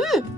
맛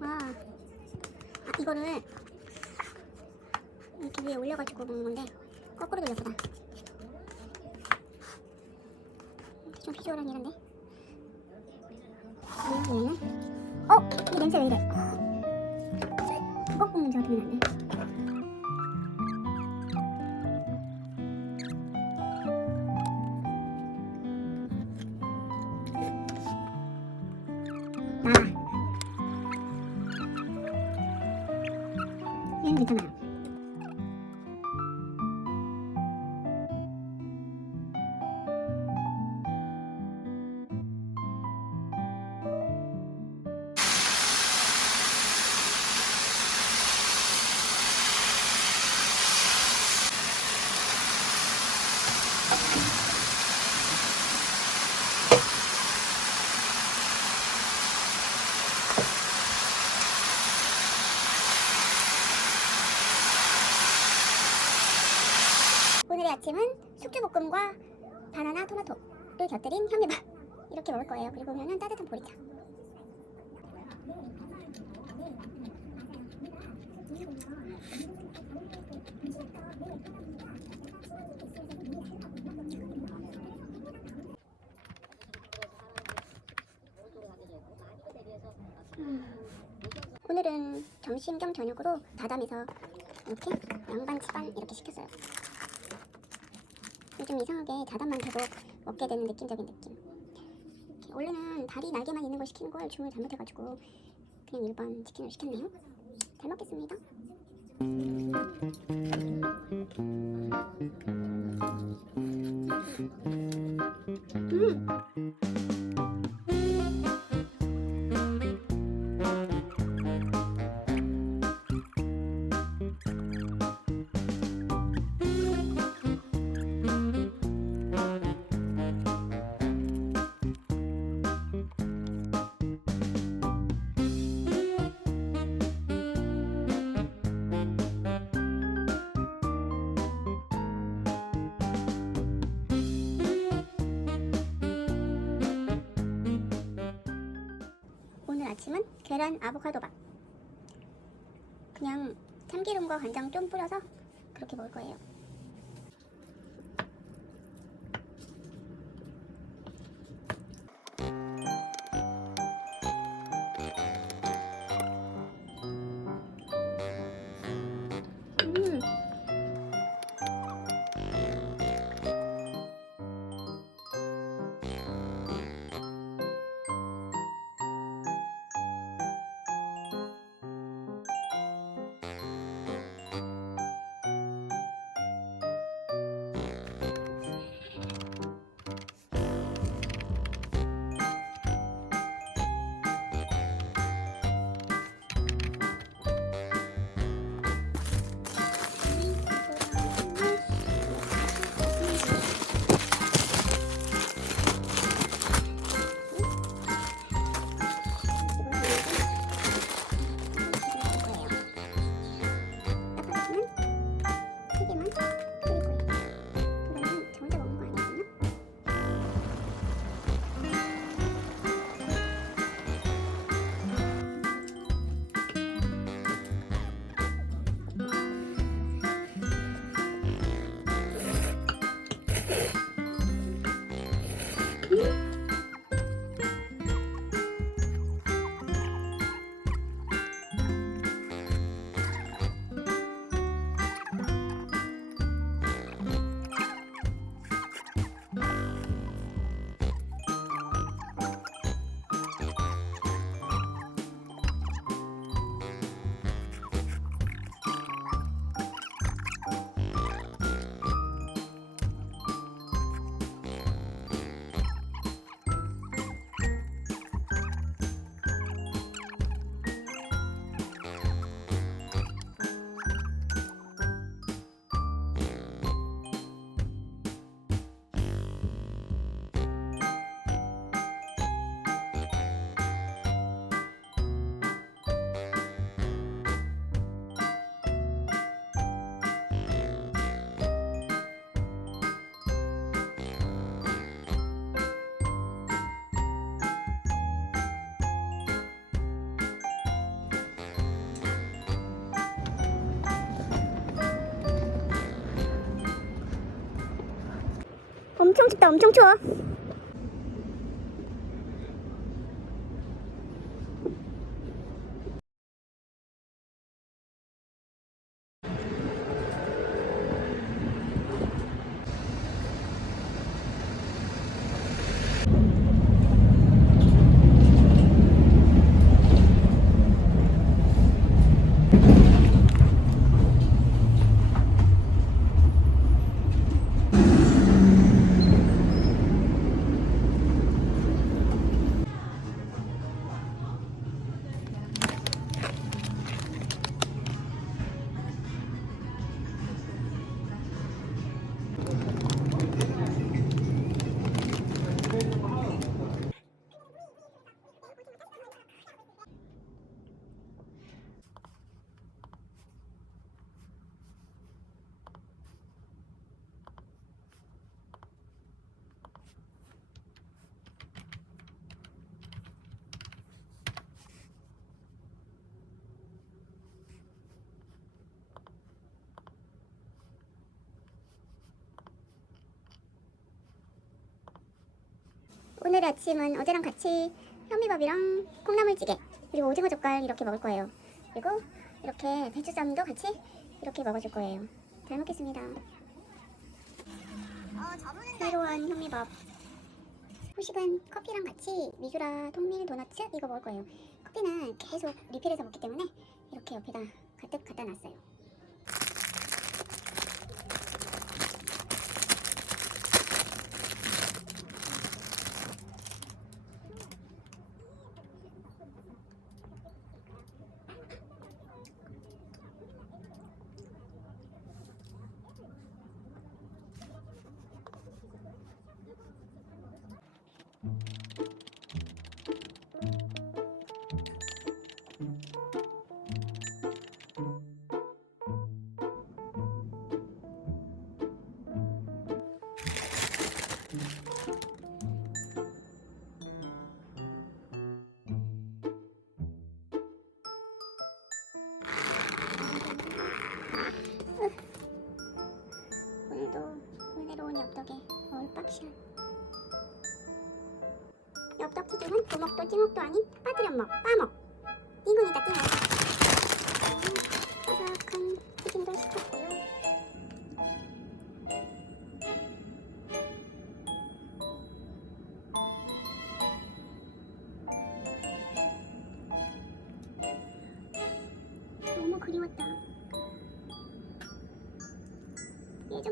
와. 아, 이거를 이렇게 위에 올려가지고 먹는 건데 거꾸로 돌려보다. 좀 비주얼한 이런데. 얘는 어? 이 냄새 왜 이래? 점심 겸 저녁으로 다담에서 이렇게 양반 치반 이렇게 시켰어요. 요즘 이상하게 자단만 계속 먹게 되는 느낌적인 느낌. 원래는 다리 날개만 있는 걸 시키는 걸 주문을 잘못해가지고 그냥 일반 치킨을 시켰네요. 잘 먹겠습니다. 음. 아보카도밥. 그냥 참기름과 간장 좀 뿌려서 그렇게 먹을 거예요. aqui. 엄청 춥다 엄청 추워 오늘 아침은 어제랑 같이 현미밥이랑 콩나물찌개 그리고 오징어 젓갈 이렇게 먹을 거예요. 그리고 이렇게 배추쌈도 같이 이렇게 먹어줄 거예요. 잘 먹겠습니다. 새로운 현미밥. 후식은 커피랑 같이 미주라 통밀 도너츠 이거 먹을 거예요. 커피는 계속 리필해서 먹기 때문에 이렇게 옆에다 가득 갖다 놨어요. 튀김은 도먹도 찌먹도 아닌 빠뜨려먹 빠먹. 띵근이다 띵근 음, 바삭한 튀김도 시켰고요. 너무 그리웠다. 얘,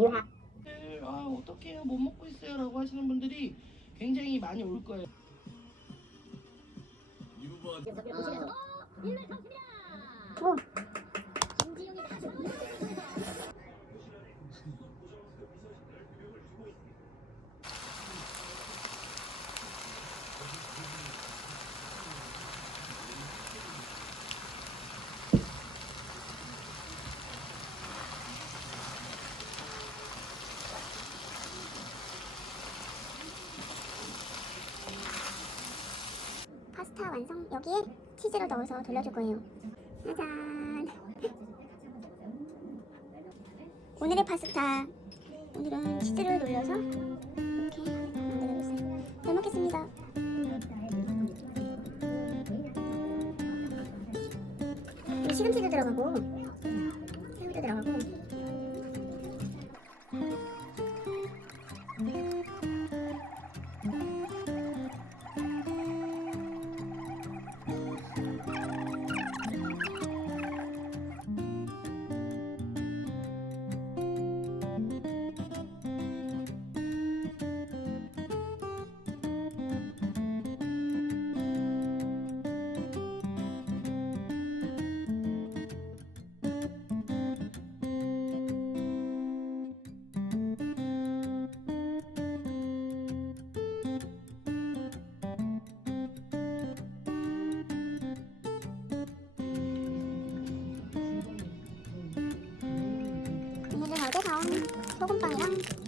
유학 네, 아 어떡해요. 못 먹고 있어요라고 하시는 분들이 굉장히 많이 올 거예요. 오. 파스타 완성. 여기에 치즈를 넣어서 돌려줄 거예요. 짜잔. 오늘의 파스타. 오늘은 치즈를 돌려서 이렇게 만들어줬어요. 잘 먹겠습니다. 시금치도 들어가고 새우도 들어가고 소금빵이랑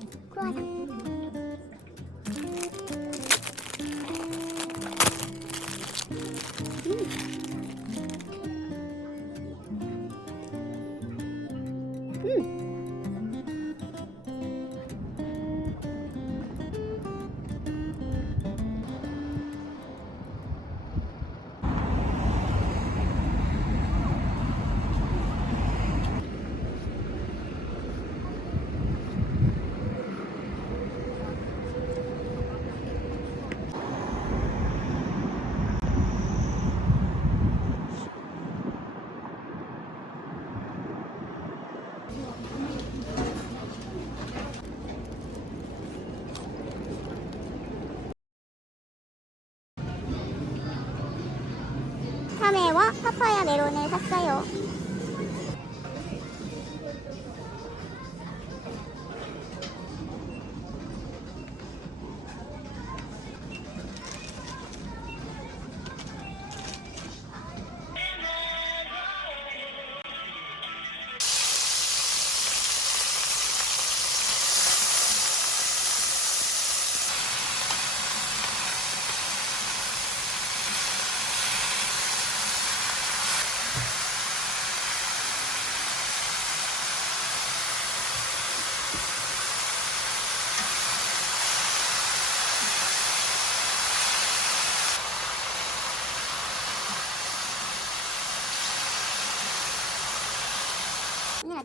파파야 메론을 샀어요.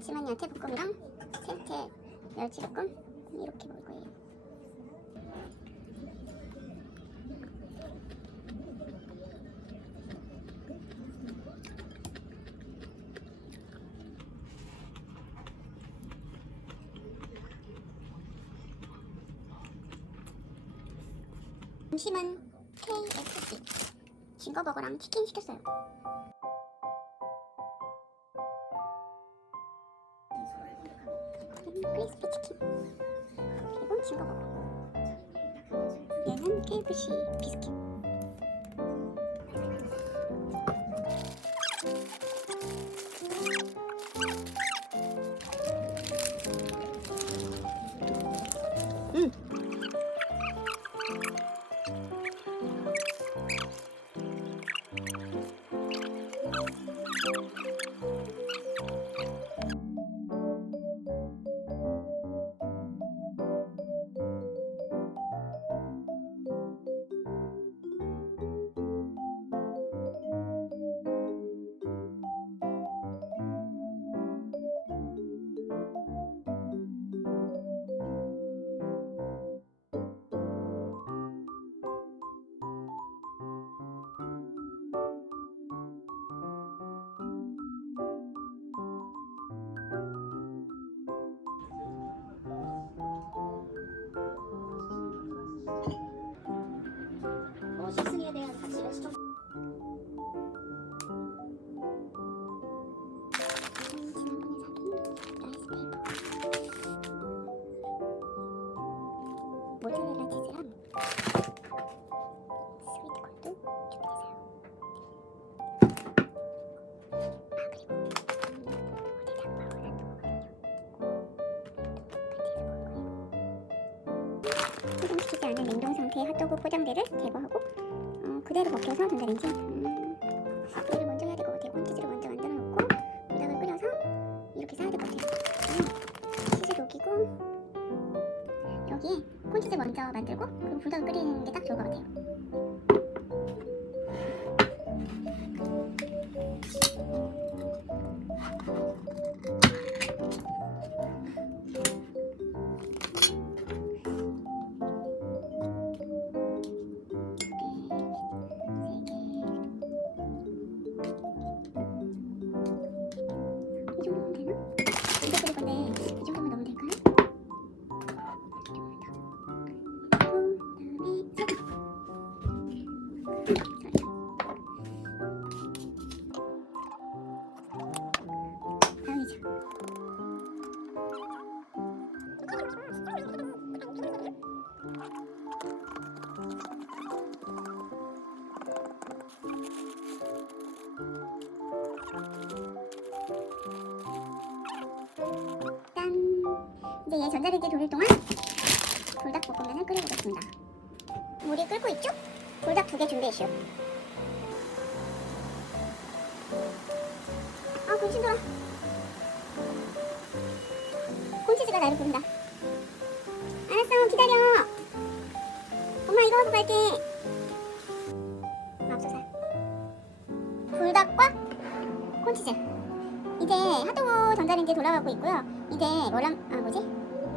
아침은 야채 볶음이랑 생태 멸치 볶음 이렇게 먹을 거예요. 점심은 KFC 징거버거랑 치킨 시켰어요. 치킨 그리고 징거버거 얘는 KFC 비스킷 핫도그 포장대를 제거하고 어, 그대로 벗겨서 전자레인지 음, 이를 먼저 해야 될 것 같아요. 콘치즈를 먼저 만들어 놓고 불닭을 끓여서 이렇게 싸야 될 것 같아요. 음, 치즈 녹이고 여기에 콘치즈 먼저 만들고 그리고 불닭을 끓이는 게 딱 좋을 것 같아요. 짠! 이제 얘 전자레인지 돌릴 동안 불닭볶음면을 끓여보겠습니다. 물이 끓고 있죠? 불닭 두 개 준비했슈. 아, 군신 돌아. 콘치즈가 나를 부른다. 알았어, 기다려. 엄마 이거 하고 갈게. 핫도그 전자레인지 돌아가고 있고요. 이제 월남 아 뭐지?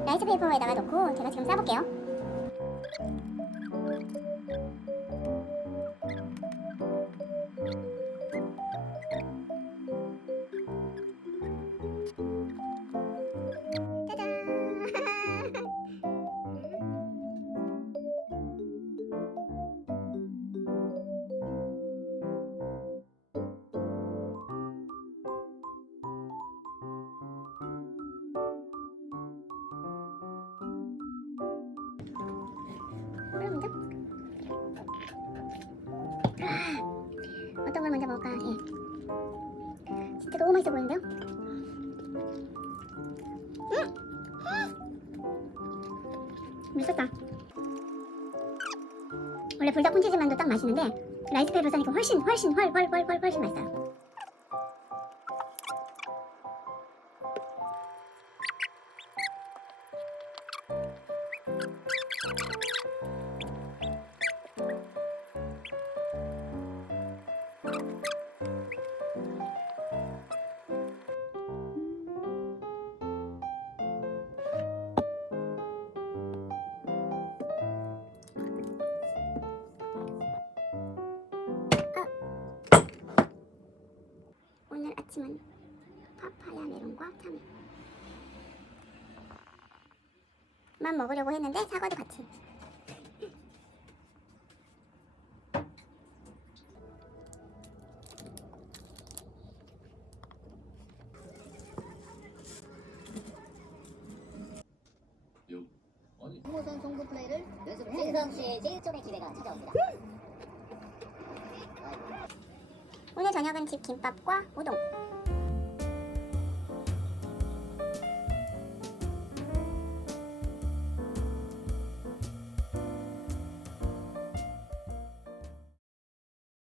라이스 페이퍼에다가 넣고 제가 지금 싸볼게요. 원래 불닭 콘치즈만도 딱 맛있는데 라이스 페이퍼 사니까 훨씬 훨씬 훨 훨 훨 훨 훨씬 맛있어요. 만 먹으려고 했는데 사과도 같이 홍호선 송구 플레이를 연습을 해. 세성 씨의 제일 점의 기대가 찾아옵니다. 오늘 저녁은 집 김밥과 우동